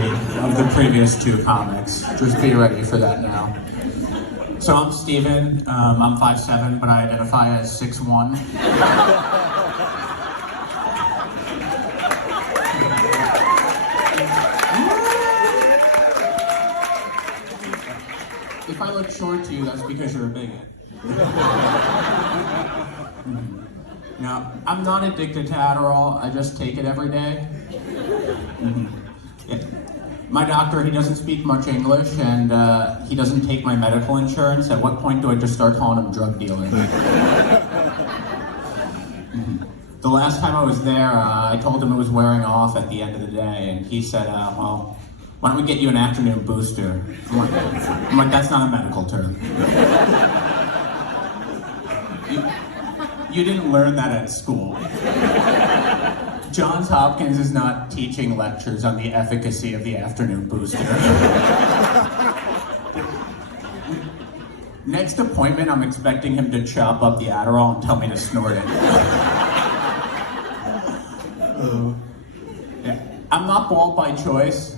repeat of the previous two comics. Just be ready for that now. So I'm Steven, I'm 5'7", but I identify as 6'1". If I look short to you, that's because you're a bigot. Now, I'm not addicted to Adderall, I just take it every day. Yeah. My doctor, he doesn't speak much English, and he doesn't take my medical insurance. At what point do I just start calling him drug dealer? The last time I was there, I told him it was wearing off at the end of the day, and he said, well, why don't we get you an afternoon booster? I'm like, that's not a medical term. You didn't learn that at school. Johns Hopkins is not teaching lectures on the efficacy of the afternoon booster. Next appointment, I'm expecting him to chop up the Adderall and tell me to snort it. I'm not bald by choice,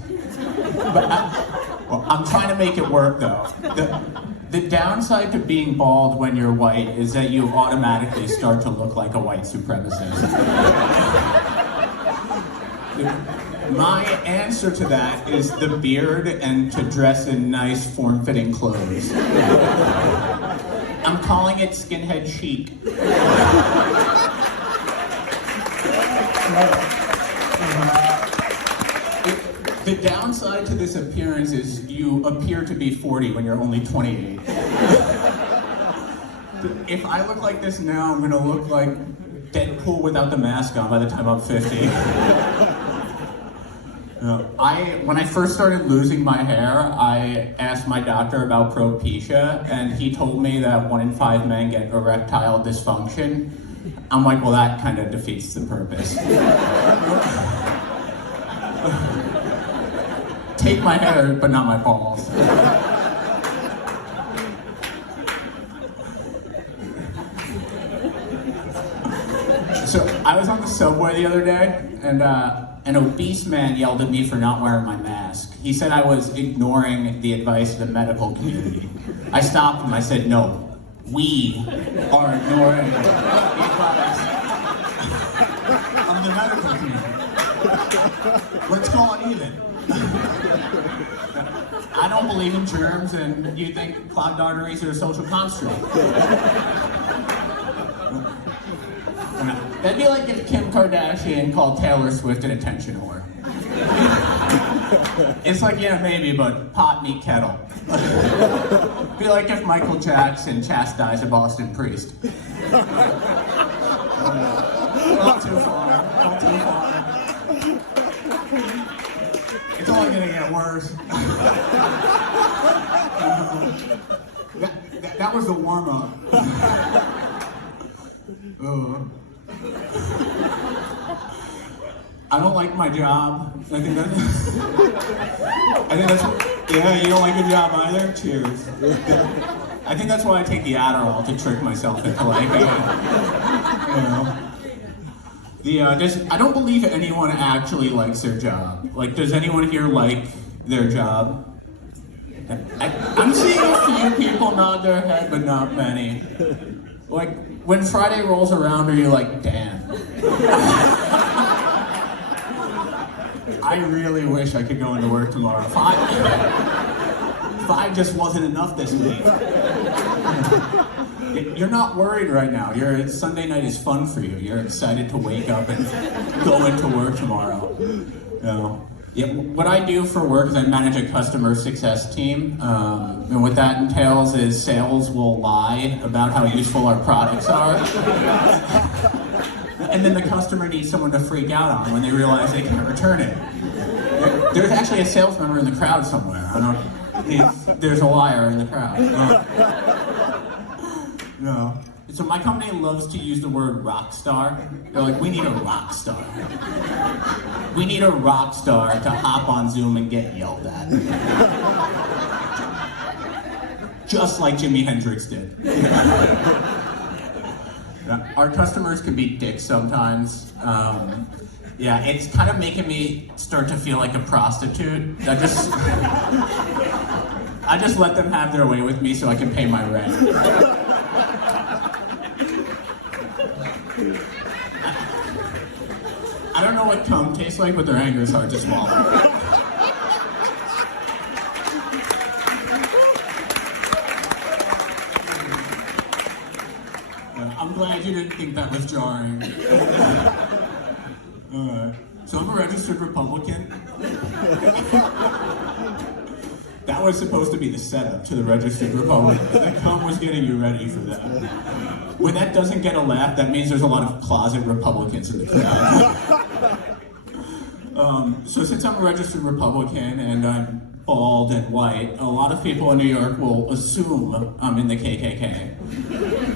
but I'm trying to make it work though. The downside to being bald when you're white is that you automatically start to look like a white supremacist. My answer to that is the beard and to dress in nice form-fitting clothes. I'm calling it skinhead chic. The downside to this appearance is you appear to be 40 when you're only 28. If I look like this now, I'm gonna look like Deadpool without the mask on by the time I'm 50. When I first started losing my hair, I asked my doctor about alopecia, and he told me that 1 in 5 men get erectile dysfunction. I'm like, well, that kind of defeats the purpose. Take my hair, but not my balls. So I was on the subway the other day, and an obese man yelled at me for not wearing my mask. He said I was ignoring the advice of the medical community. I stopped him, I said, no, we are ignoring the advice of the medical community. Let's go on even. I don't believe in germs, and you think clogged arteries are a social construct. That'd be like if Kim Kardashian called Taylor Swift an attention whore. It's like, yeah, maybe, but pot, meet, kettle. Be like if Michael Jackson chastised a Boston priest. Not too far, not too far. It's only gonna get worse. That was the warm-up. I don't like my job. I think that's, yeah, you don't like your job either? Cheers. I think that's why I take the Adderall, to trick myself into like, I don't believe anyone actually likes their job. Like, does anyone here like their job? I'm seeing a few people nod their head, but not many. Like, when Friday rolls around, are you like, damn? I really wish I could go into work tomorrow. Five just wasn't enough this week. You're not worried right now. Sunday night is fun for you. You're excited to wake up and go into work tomorrow. Yeah, what I do for work is I manage a customer success team. And what that entails is sales will lie about how useful our products are. And then the customer needs someone to freak out on when they realize they can't return it. There's actually a sales member in the crowd somewhere. There's a liar in the crowd. No. So my company loves to use the word rock star. They're like, we need a rock star. We need a rock star to hop on Zoom and get yelled at. Just like Jimi Hendrix did. Our customers can be dicks sometimes. Yeah, it's kind of making me start to feel like a prostitute. I just let them have their way with me so I can pay my rent. I don't know what cum tastes like, but their anger is hard to swallow. I'm glad you didn't think that was jarring. So I'm a registered Republican. That was supposed to be the setup to the registered Republican. The cum was getting you ready for that. When that doesn't get a laugh, that means there's a lot of closet Republicans in the crowd. So since I'm a registered Republican and I'm bald and white, a lot of people in New York will assume I'm in the KKK.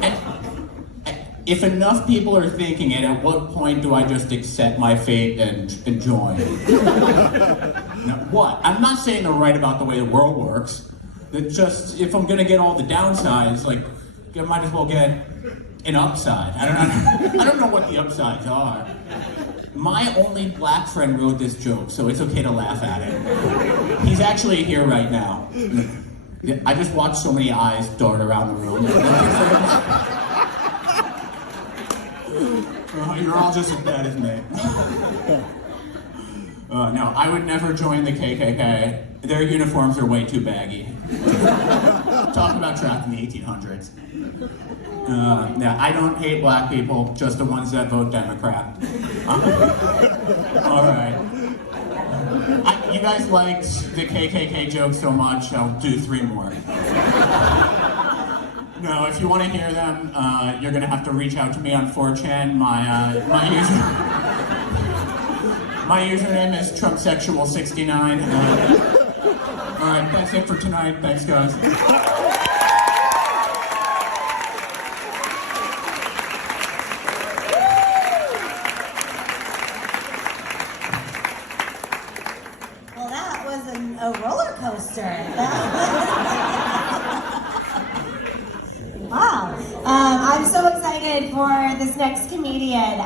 And if enough people are thinking it, at what point do I just accept my fate and join? Now, what? I'm not saying they're right about the way the world works. It's just, if I'm gonna get all the downsides, like, I might as well get an upside. I don't know what the upsides are. My only black friend wrote this joke, so it's okay to laugh at it. He's actually here right now. I just watched so many eyes dart around the room. You're all just as bad as me. No, I would never join the KKK. Their uniforms are way too baggy. Talk about trapped in the 1800s. Yeah, I don't hate black people, just the ones that vote Democrat. All right. You guys liked the KKK joke so much, I'll do 3 more. No, if you want to hear them, you're going to have to reach out to me on 4chan. My username is TrumpSexual69. All right, that's it for tonight. Thanks, guys. Well, that was a roller coaster. Wow. I'm so excited for this next comedian.